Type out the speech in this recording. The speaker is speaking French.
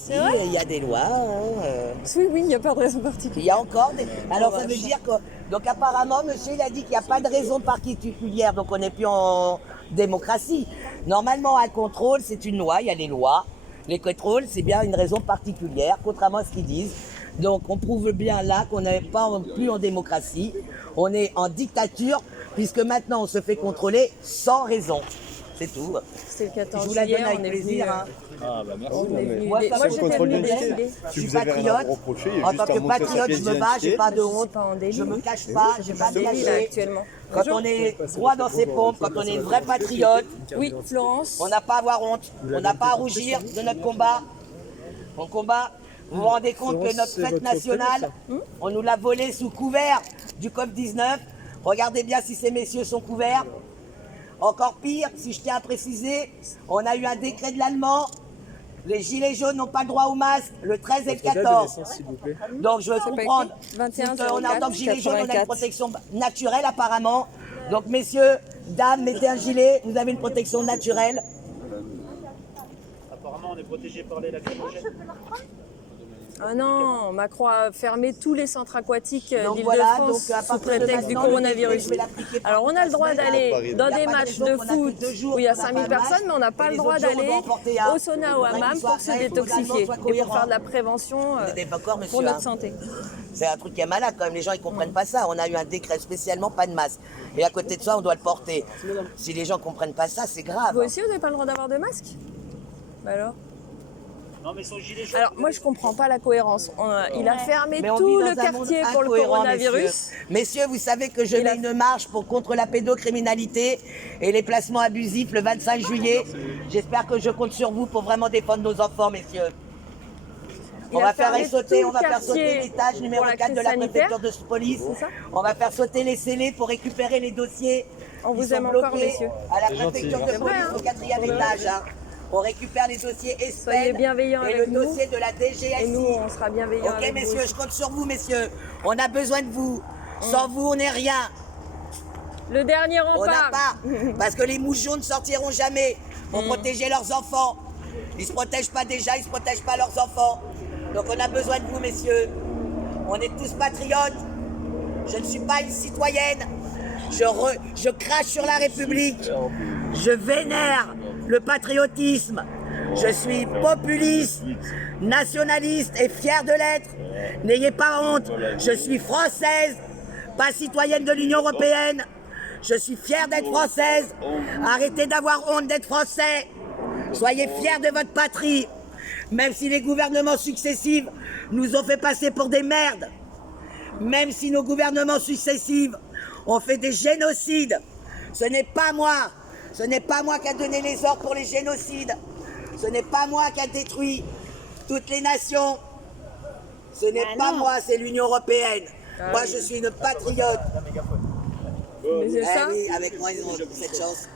C'est vrai ? Il y a des lois. Oui, il n'y a pas de raison particulière. Il y a encore des... Alors ça veut dire que... Donc apparemment, monsieur, il a dit qu'il n'y a pas de raison particulière, donc on n'est plus en démocratie. Normalement, un contrôle, c'est une loi, il y a les lois. Les contrôles, c'est bien une raison particulière, contrairement à ce qu'ils disent. Donc on prouve bien là qu'on n'est pas plus en démocratie, on est en dictature, puisque maintenant on se fait contrôler sans raison. C'est tout. C'était le 14 Je vous la juillet, donne avec on est plaisir. venu... Hein. Ah bah merci. Moi, ça Moi me j'étais contrôle venue d'identité. défiler. Je suis Si vous avez rien à patriote. me reprocher, il y a En juste tant à que montrer sa patriote, pièce je me bats, j'ai d'identité. pas de Je suis honte. pas en délit. Je me cache pas, j'ai pas de Délit, là, cacher. actuellement. Quand on est droit dans ses pompes, quand on est vrai patriote, Oui, Florence. on n'a pas à avoir honte, on n'a pas à rougir de notre combat. On combat. Vous vous rendez compte que notre fête nationale, on nous l'a volée sous couvert du Covid-19. Regardez bien si ces messieurs sont couverts. Encore pire, si je tiens à préciser, on a eu un décret de l'Allemand. Les gilets jaunes n'ont pas le droit au masque le 13 et le 14. Donc je veux comprendre. écrit 21 Si on est en tant que gilet jaune, on a une 84. protection naturelle apparemment. Donc messieurs, dames, mettez un gilet, vous avez une protection naturelle. Apparemment, on est protégé par les lacrymogènes. Ah non, Macron a fermé tous les centres aquatiques Donc voilà, d'Île-de-France donc à sous partir de prétexte du maintenant, le coronavirus. décret, je vais l'appliquer Alors on a le droit d'aller dans Il y a des pas de matchs raison de qu'on a que foot 2 jours, où il y a qu'on n'a 5000 pas de personnes, mais on n'a pas et le les droit autres jours, on d'aller doit en porter un. au sauna ou au Faudrait hammam qu'il soit pour se vrai, faut que l'Allemand détoxifier soit et pour cohérent. faire de la prévention Vous êtes d'accord, monsieur, pour notre hein santé. C'est un truc qui est malade quand même, les gens ils comprennent pas ça. On a eu un décret spécialement pas de masque. Et à côté de ça, on doit le porter. Si les gens comprennent pas ça, c'est grave. Vous aussi, vous n'avez pas le droit d'avoir de masque? Bah alors? Non, mais son gilet jaune. Alors moi je comprends pas la cohérence. Il a fermé Mais on tout vit le dans un monde quartier pour le incohérent, coronavirus. Messieurs. Messieurs, vous savez que je mets une marche contre la pédocriminalité et les placements abusifs le 25 juillet. J'espère que je compte sur vous pour vraiment défendre nos enfants, messieurs. On va faire sauter, on va faire sauter l'étage numéro 4 de la préfecture de police. On va faire sauter les scellés pour récupérer les dossiers. On vous qui sont aime encore, bloqués messieurs. à la préfecture de police au 4e étage. Hein. On récupère les dossiers Soyez ESPEN bienveillants et avec le nous. dossier de la DGSI. Et nous, on sera bienveillants Ok, avec vous messieurs, aussi. je compte sur vous, messieurs. On a besoin de vous. Sans vous, on n'est rien. Le dernier On n'a rempart. pas. Parce que les mouches jaunes ne sortiront jamais pour protéger leurs enfants. Ils ne se protègent pas déjà, ils ne se protègent pas leurs enfants. Donc on a besoin de vous, messieurs. On est tous patriotes. Je ne suis pas une citoyenne. Je crache sur la République. Je vénère le patriotisme. Je suis populiste, nationaliste et fier de l'être. N'ayez pas honte. Je suis française, pas citoyenne de l'Union européenne. Je suis fière d'être française. Arrêtez d'avoir honte d'être français. Soyez fiers de votre patrie. Même si les gouvernements successifs nous ont fait passer pour des merdes. Même si nos gouvernements successifs ont fait des génocides. Ce n'est pas moi. Ce n'est pas moi qui a donné les ordres pour les génocides. Ce n'est pas moi qui a détruit toutes les nations. Ce n'est pas moi, c'est l'Union européenne. Moi, je suis une patriote. Mais c'est ça. Oui, avec moi, ils ont cette chance.